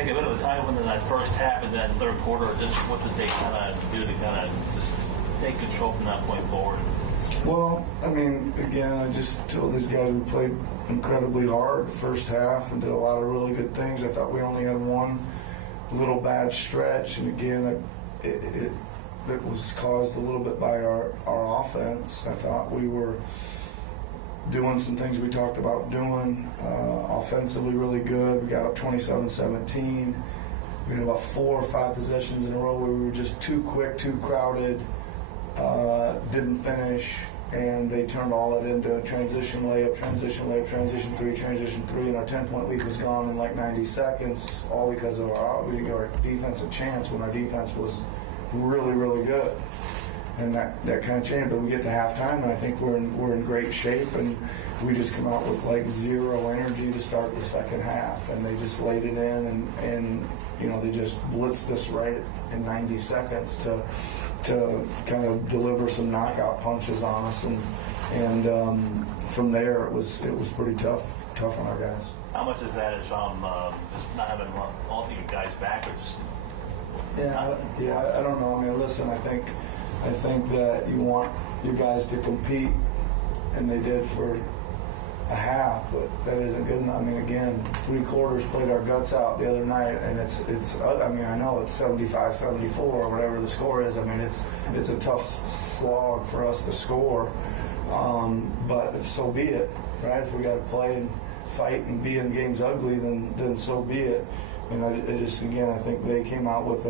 think of it at a time when in that first half and that third quarter, just what did they kind of do to kind of just take control from that point forward? Well, I mean, again, I just told these guys we played incredibly hard the first half and did a lot of really good things. I thought we only had one little bad stretch, and again, it was caused a little bit by our offense. I thought we were doing some things we talked about doing offensively really good. We got up 27-17. We had about 4 or 5 possessions in a row where we were just too quick, too crowded, didn't finish, and they turned all that into a transition layup, transition 3, and our 10-point lead was gone in like 90 seconds, all because of we gave our defense a chance when our defense was really, really good. And that kind of changed. But we get to halftime, and I think we're in great shape, and we just come out with like zero energy to start the second half, and they just laid it in, and you know, they just blitzed us right in 90 seconds to kind of deliver some knockout punches on us, and from there it was pretty tough on our guys. How much is that just not having all of you guys back, or just? Yeah, I don't know. I mean, listen, I think that you want your guys to compete, and they did for a half, but that isn't good enough. I mean, again, 3 quarters played our guts out the other night, and it's. I mean, I know it's 75-74 or whatever the score is. I mean, it's a tough slog for us to score, but if so be it, right? If we got to play and fight and be in games ugly, then so be it. And I think they came out with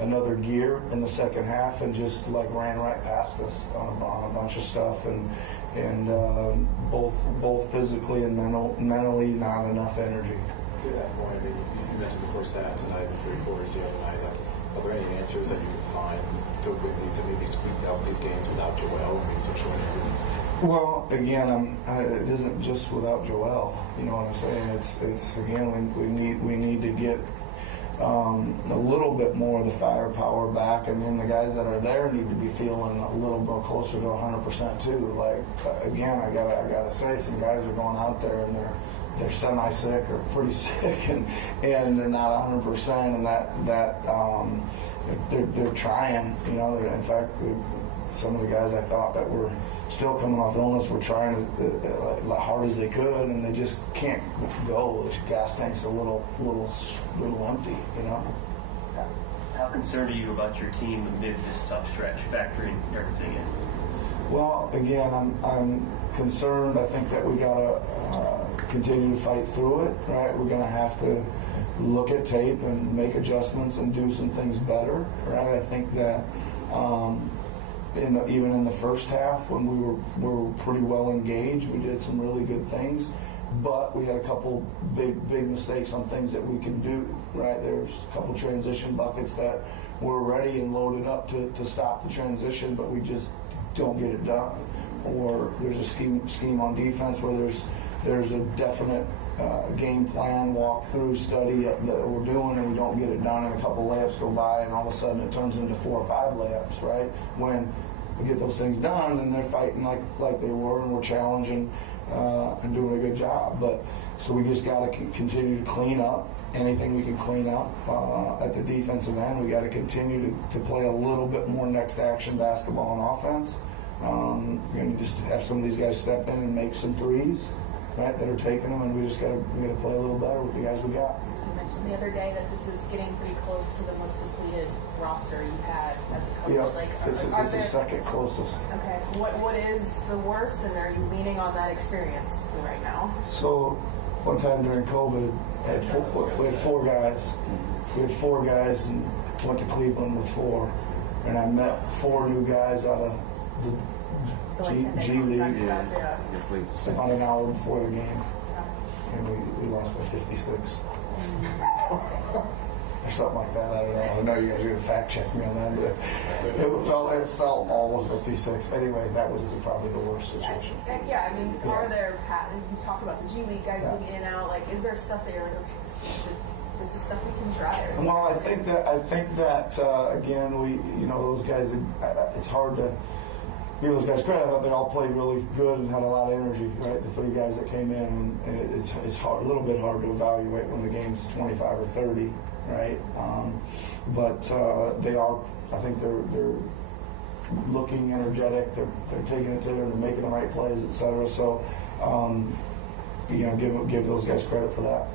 another gear in the second half and just like ran right past us on a bunch of stuff, and both physically and mentally not enough energy. To that point, I mean, you mentioned the first half tonight and 3 quarters the other night. Are there any answers that you could find to maybe squeak out these games without Joel being so short? Well, again, it isn't just without Joel. You know what I'm saying? It's again, we need to get a little bit more of the firepower back. I mean, the guys that are there need to be feeling a little more closer to 100% too. Like again, I gotta say, some guys are going out there and they're semi-sick or pretty sick, and they're not 100%, and they're trying. You know, in fact, some of the guys I thought that were still coming off illness were trying as hard as they could, and they just can't go. The gas tank's a little empty, you know. How concerned are you about your team amid this tough stretch, factoring everything in? Well, again, I'm concerned. I think that we gotta continue to fight through it. Right, we're gonna have to look at tape and make adjustments and do some things better. Right, I think that. Even in the first half, when we were pretty well engaged, we did some really good things, but we had a couple big mistakes on things that we can do. Right, there's a couple transition buckets that were ready and loaded up to stop the transition, but we just don't get it done. Or there's a scheme on defense where there's a definite game plan, walkthrough, study that we're doing, and we don't get it done, and a couple layups go by, and all of a sudden it turns into 4 or 5 layups, right? When we get those things done, and they're fighting like they were, and we're challenging and doing a good job. But so we just got to continue to clean up anything we can clean up at the defensive end. We got to continue to play a little bit more next action basketball and offense. We're going to just have some of these guys step in and make some threes, right, that are taking them, and we got to play a little better with the guys we got. You mentioned the other day that this is getting pretty close to the most depleted roster you've had as a coach. Yeah, like, it's the second closest. Okay, what is the worst, and are you leaning on that experience right now? So one time during COVID, we had 4 guys. We had 4 guys and went to Cleveland with 4, and I met 4 new guys out of the G League about an hour before the game, and we lost by 56 or something like that. I don't know. I know you guys are going to fact check me on that, but it felt all of 56. Anyway, that was probably the worst situation. Yeah, I mean, are there patterns? You talked about the G League guys moving in and out. Like, is there stuff that you're like, okay, this is stuff we can try? Well, I think that again, those guys. It's hard to give those guys credit. I thought they all played really good and had a lot of energy. Right, the three guys that came in, and it's hard, a little bit hard to evaluate when the game's 25 or 30. Right, but they are. I think they're looking energetic. They're taking it to them. They're making the right plays, etc. So, give those guys credit for that.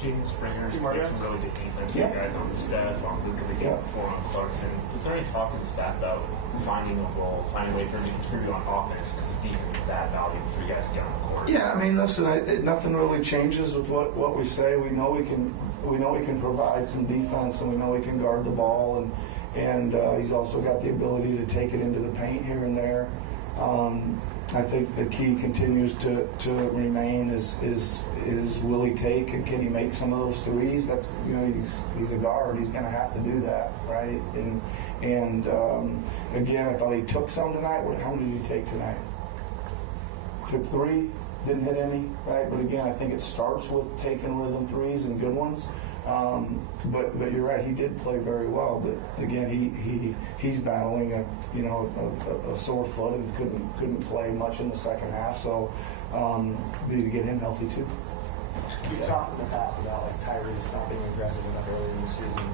James Springer's played some really good defense for Yeah. you guys on the staff, on Luke the game before on Clarkson. Is there any talk with the staff about finding a role, finding a way for him to contribute on offense because defense is that valuable for you guys to get on the court? Yeah, I mean, listen, nothing really changes with what we say. We know we can provide some defense, and we know we can guard the ball, and he's also got the ability to take it into the paint here and there. I think the key continues to remain is will he take and can he make some of those threes? That's he's a guard. He's going to have to do that, right? And again, I thought he took some tonight. How many did he take tonight? Took 3, didn't hit any, right? But again, I think it starts with taking rhythm threes and good ones. But you're right, he did play very well. But again, he's battling a sore foot and couldn't play much in the second half. So need to get him healthy too. You've talked in the past about like Tyrese not being aggressive enough earlier in the season,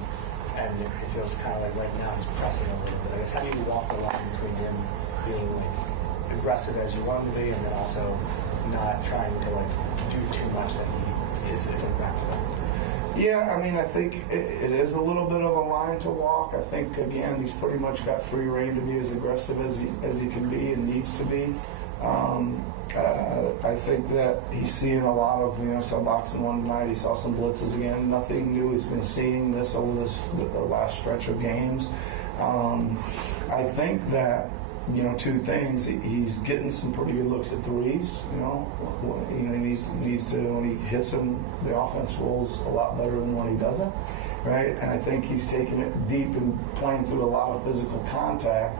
and it feels kind of like right now he's pressing a little bit. I guess how do you walk the line between him being like aggressive as you want him to be, and then also not trying to like do too much that it's unpractical? Yeah, I mean, I think it is a little bit of a line to walk. I think, again, he's pretty much got free reign to be as aggressive as he can be and needs to be. I think that he's seeing a lot of, saw boxing one night, he saw some blitzes again. Nothing new. He's been seeing this over the last stretch of games. I think that, two things. He's getting some pretty good looks at threes. He needs to, when he hits them, the offense rolls a lot better than when he doesn't, right? And I think he's taking it deep and playing through a lot of physical contact,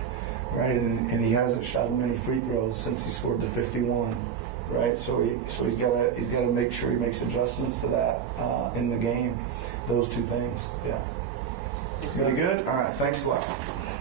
right? And he hasn't shot many free throws since he scored the 51, right? So he's got to make sure he makes adjustments to that in the game. Those two things, yeah. Pretty good. All right, thanks a lot.